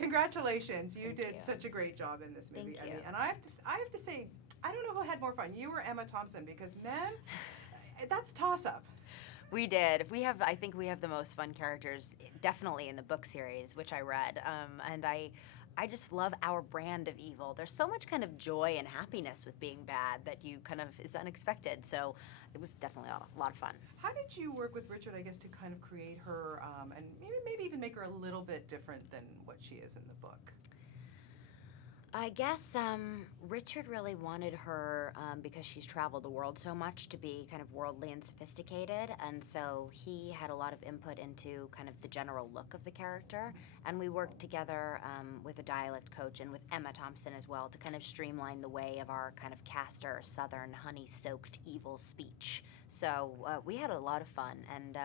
Congratulations. You Thank did you. such a great job in this movie, Thank you. Emmy. And I have to say, I don't know who had more fun, you or Emma Thompson, because man, that's toss-up. We did. I think we have the most fun characters, definitely in the book series, which I read. And I just love our brand of evil. There's so much kind of joy and happiness with being bad that you kind of is unexpected. So it was definitely a lot of fun. How did you work with Richard, I guess, to kind of create her and maybe even make her a little bit different than what she is in the book? I guess Richard really wanted her, because she's traveled the world so much, to be kind of worldly and sophisticated, and so he had a lot of input into kind of the general look of the character, and we worked together with a dialect coach and with Emma Thompson as well to kind of streamline the way of our kind of caster, southern, honey-soaked evil speech. So we had a lot of fun, and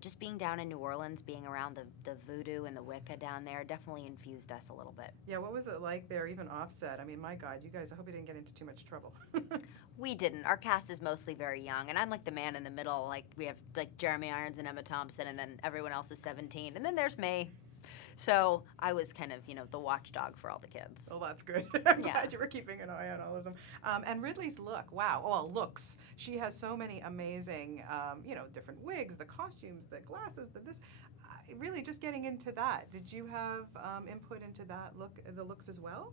just being down in New Orleans, being around the voodoo and the Wicca down there definitely infused us a little bit. Yeah, what was it like there, even offset? I mean, my God, you guys, I hope you didn't get into too much trouble. We didn't. Our cast is mostly very young, and I'm like the man in the middle. Like, we have like Jeremy Irons and Emma Thompson, and then everyone else is 17, and then there's me. So I was kind of, the watchdog for all the kids. Oh, that's good. I'm Yeah. glad you were keeping an eye on all of them. And Ridley's look, wow. Well, looks. She has so many amazing, different wigs, the costumes, the glasses, this. Really, just getting into that. Did you have input into that the looks as well?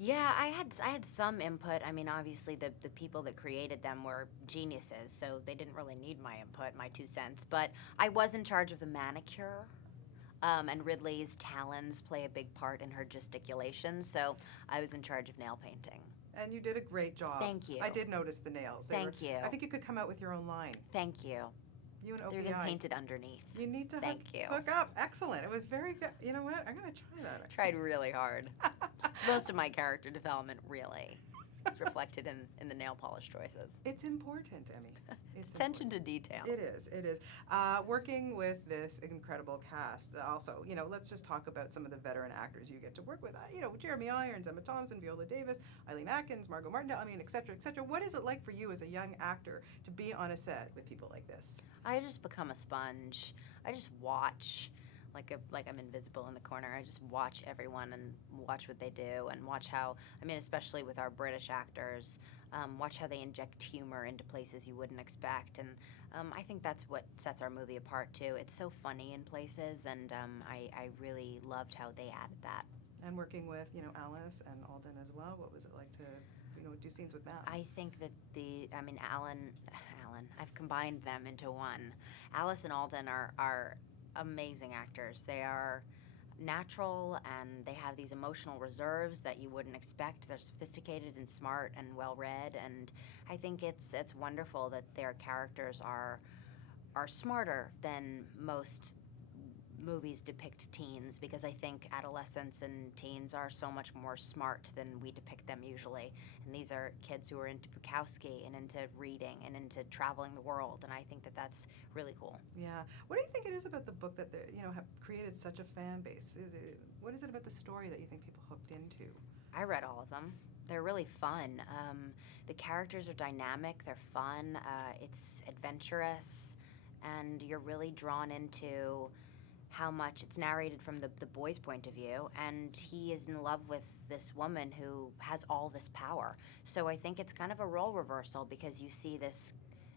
Yeah, I had some input. I mean, obviously the people that created them were geniuses, so they didn't really need my input, my 2 cents. But I was in charge of the manicure. And Ridley's talons play a big part in her gesticulations, so I was in charge of nail painting. And you did a great job. Thank you. I did notice the nails. Thank you. I think you could come out with your own line. Thank you. You and OPI. They're even painted underneath. You need to Thank you. hook up. Excellent. It was very good. You know what? I'm going to try that. Actually. Tried really hard. Most of my character development really is reflected in the nail polish choices. It's important, Emmy. It's attention to detail. It is. It is. Working with this incredible cast, also, let's just talk about some of the veteran actors you get to work with. Jeremy Irons, Emma Thompson, Viola Davis, Eileen Atkins, Margot Martindale, et cetera, et cetera. What is it like for you as a young actor to be on a set with people like this? I just become a sponge. I just watch. Like I'm invisible in the corner. I just watch everyone and watch what they do and watch how, especially with our British actors, watch how they inject humor into places you wouldn't expect. And I think that's what sets our movie apart, too. It's so funny in places, and I really loved how they added that. And working with, Alice and Alden as well, what was it like to, do scenes with them? I think that Alan, I've combined them into one. Alice and Alden are amazing actors. They are natural, and they have these emotional reserves that you wouldn't expect. They're sophisticated and smart and well-read, and I think it's wonderful that their characters are smarter than most movies depict teens, because I think adolescents and teens are so much more smart than we depict them usually. And these are kids who are into Bukowski and into reading and into traveling the world, and I think that that's really cool. Yeah. What do you think it is about the book that have created such a fan base? What is it about the story that you think people hooked into? I read all of them. They're really fun. The characters are dynamic. They're fun. It's adventurous, and you're really drawn into how much it's narrated from the boy's point of view, and he is in love with this woman who has all this power. So I think it's kind of a role reversal, because you see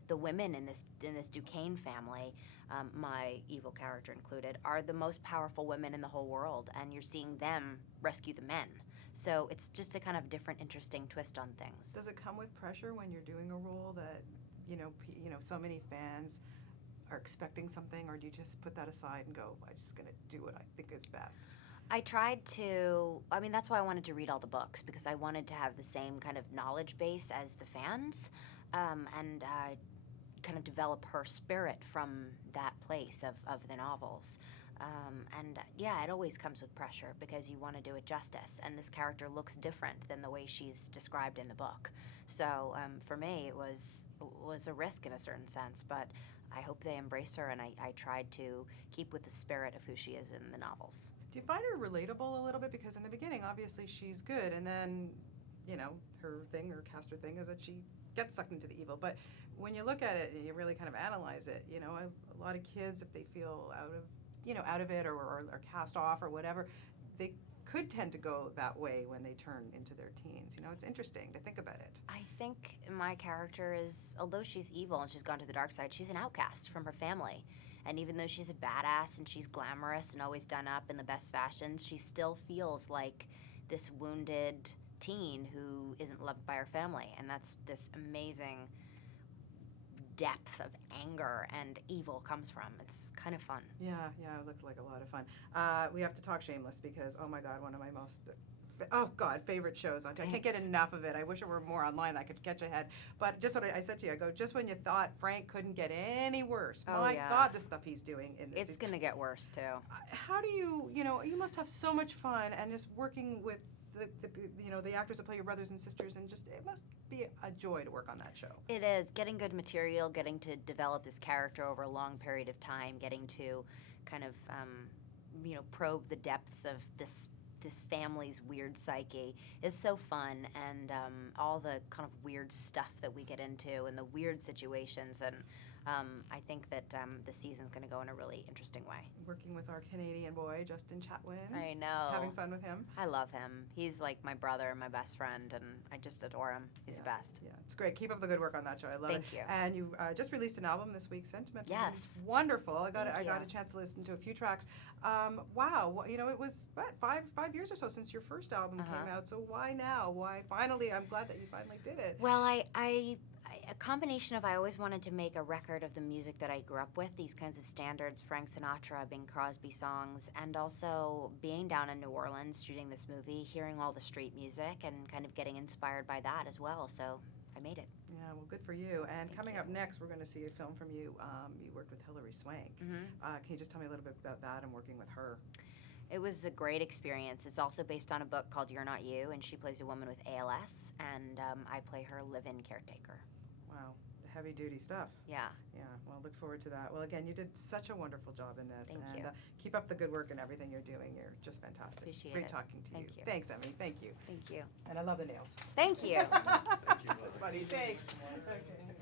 the women in this Duquesne family, my evil character included, are the most powerful women in the whole world, and you're seeing them rescue the men. So it's just a kind of different, interesting twist on things. Does it come with pressure when you're doing a role that so many fans are expecting something, or do you just put that aside and go, I'm just going to do what I think is best? I tried to, that's why I wanted to read all the books, because I wanted to have the same kind of knowledge base as the fans, and kind of develop her spirit from that place of the novels. It always comes with pressure, because you want to do it justice, and this character looks different than the way she's described in the book. So for me, it was a risk in a certain sense, but I hope they embrace her, and I tried to keep with the spirit of who she is in the novels. Do you find her relatable a little bit? Because in the beginning, obviously, she's good, and then, her caster thing is that she gets sucked into the evil. But when you look at it and you really kind of analyze it, a lot of kids, if they feel out of, out of it or cast off or whatever, they could tend to go that way when they turn into their teens. It's interesting to think about it. I think my character is, although she's evil and she's gone to the dark side, she's an outcast from her family. And even though she's a badass and she's glamorous and always done up in the best fashions, she still feels like this wounded teen who isn't loved by her family. And that's this amazing depth of anger and evil comes from. It's kind of fun. Yeah, it looked like a lot of fun. We have to talk Shameless because, oh my God, one of my most, favorite shows. I can't get enough of it. I wish it were more online. I could catch ahead. But just what I said to you, just when you thought Frank couldn't get any worse, my God, the stuff he's doing in this It's going to get worse, too. How do you must have so much fun and just working with the actors that play your brothers and sisters, and just it must be a joy to work on that show. It is. Getting good material, getting to develop this character over a long period of time, getting to kind of probe the depths of this family's weird psyche is so fun, and all the kind of weird stuff that we get into and the weird situations, and I think that the season's going to go in a really interesting way. Working with our Canadian boy, Justin Chatwin. I know. Having fun with him. I love him. He's like my brother and my best friend, and I just adore him. He's the best. Yeah, it's great. Keep up the good work on that show. I love it. Thank you. And you just released an album this week, Sentiment. Yes. It's wonderful. I got Thank a you. chance to listen to a few tracks. Wow. It was, 5 years or so since your first album came out. So why now? Why finally? I'm glad that you finally did it. Well, a combination of I always wanted to make a record of the music that I grew up with, these kinds of standards, Frank Sinatra, Bing Crosby songs, and also being down in New Orleans shooting this movie, hearing all the street music and kind of getting inspired by that as well. So I made it. Yeah, well, good for you. And Thank coming you. up next, we're going to see a film from you. You worked with Hilary Swank. Mm-hmm. Can you just tell me a little bit about that and working with her? It was a great experience. It's also based on a book called You're Not You, and she plays a woman with ALS, and I play her live-in caretaker. Wow, heavy-duty stuff. Yeah. Yeah, well, look forward to that. Well, again, you did such a wonderful job in this. Thank and you. Keep up the good work and everything you're doing. You're just fantastic. Appreciate Great it. talking to Thank you. you. Thanks, Emmy. Thank you. Thank you. And I love the nails. Thank you. That's funny. Thanks. Okay.